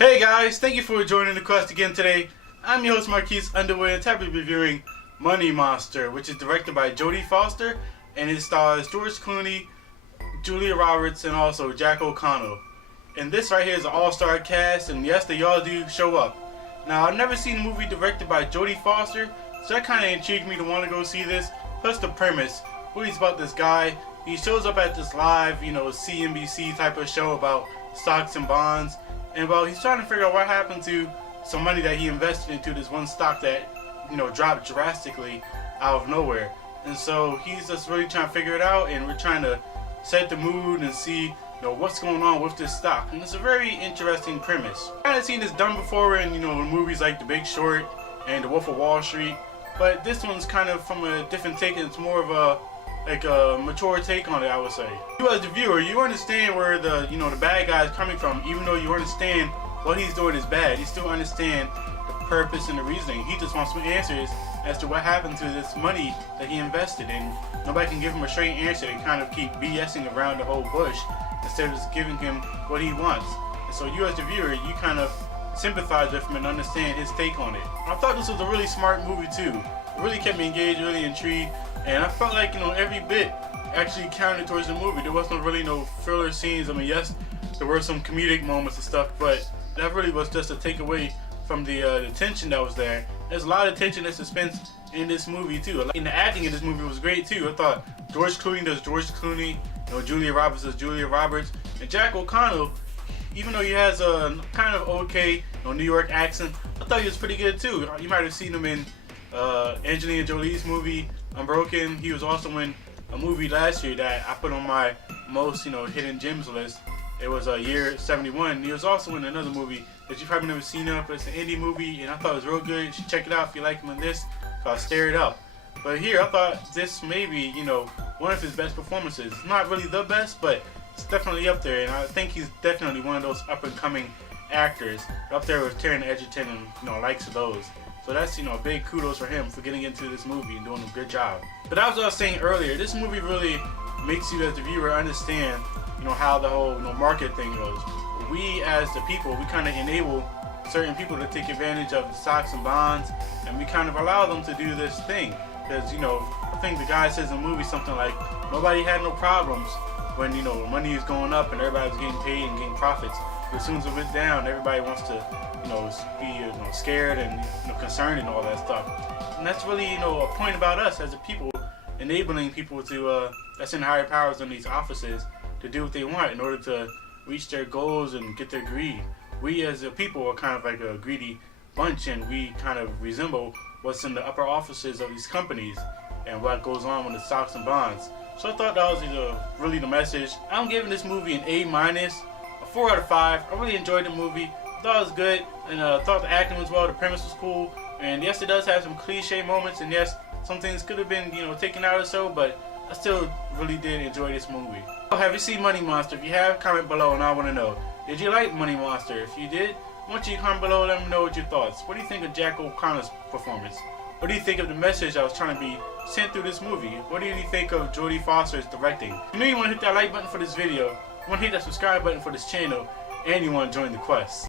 Hey guys, thank you for joining the quest again today. I'm your host Marques Underwood and today we'll be reviewing Money Monster, which is directed by Jodie Foster and it stars George Clooney, Julia Roberts, and also Jack O'Connell. And this right here is an all-star cast, and yes, they all do show up. Now, I've never seen a movie directed by Jodie Foster, so that kind of intrigued me to want to go see this. Plus the premise, movie's about this guy. He shows up at this live, CNBC type of show about stocks and bonds. And well, he's trying to figure out what happened to some money that he invested into this one stock that, dropped drastically out of nowhere. And so he's just really trying to figure it out, and we're trying to set the mood and see, what's going on with this stock. And it's a very interesting premise. I've kind of seen this done before in, movies like The Big Short and The Wolf of Wall Street. But this one's kind of from a different take, and it's more of a mature take on it, I would say. You as the viewer, you understand where the bad guy is coming from, even though you understand what he's doing is bad. You still understand the purpose and the reasoning. He just wants some answers as to what happened to this money that he invested in. Nobody can give him a straight answer and kind of keep BSing around the whole bush instead of just giving him what he wants. And so you as the viewer, you kind of sympathize with him and understand his take on it. I thought this was a really smart movie too. It really kept me engaged, really intrigued. And I felt like, every bit actually counted towards the movie. There wasn't really no filler scenes. I mean, yes, there were some comedic moments and stuff, but that really was just a takeaway from the tension that was there. There's a lot of tension and suspense in this movie, too. And the acting in this movie was great, too. I thought George Clooney does George Clooney, Julia Roberts does Julia Roberts, and Jack O'Connell, even though he has a kind of okay New York accent, I thought he was pretty good, too. You might have seen him in Angelina Jolie's movie Unbroken. He was also in a movie last year that I put on my most hidden gems list. It was Year 71. He was also in another movie that you probably never seen of, but it's an indie movie and I thought it was real good. You should check it out if you like him in this, called Stir It Up. But here I thought this may be one of his best performances. It's not really the best, but it's definitely up there, and I think he's definitely one of those up and coming actors up there with Taron Egerton and likes of those. So that's a big kudos for him for getting into this movie and doing a good job. But as I was saying earlier, this movie really makes you as the viewer understand how the whole market thing goes. We as the people, we kind of enable certain people to take advantage of the stocks and bonds, and we kind of allow them to do this thing. Because I think the guy says in the movie something like, nobody had no problems when money is going up and everybody was getting paid and getting profits. But as soon as it went down, everybody wants to be scared and concerned and all that stuff. And that's really a point about us as a people, enabling people to that's in higher powers in these offices to do what they want in order to reach their goals and get their greed. We as a people are kind of like a greedy bunch, and we kind of resemble what's in the upper offices of these companies and what goes on with the stocks and bonds. So I thought that was really the message. I'm giving this movie an A-, a 4 out of 5. I really enjoyed the movie. I thought it was good, and thought the acting was well, the premise was cool, and yes, it does have some cliche moments, and yes, some things could have been taken out or so, but I still really did enjoy this movie. Have you seen Money Monster? If you have, comment below and I want to know. Did you like Money Monster? If you did, I want you to comment below and let me know what your thoughts. What do you think of Jack O'Connor's performance? What do you think of the message I was trying to be sent through this movie? What do you think of Jodie Foster's directing? You want to hit that like button for this video, you want to hit that subscribe button for this channel, and you want to join the quest.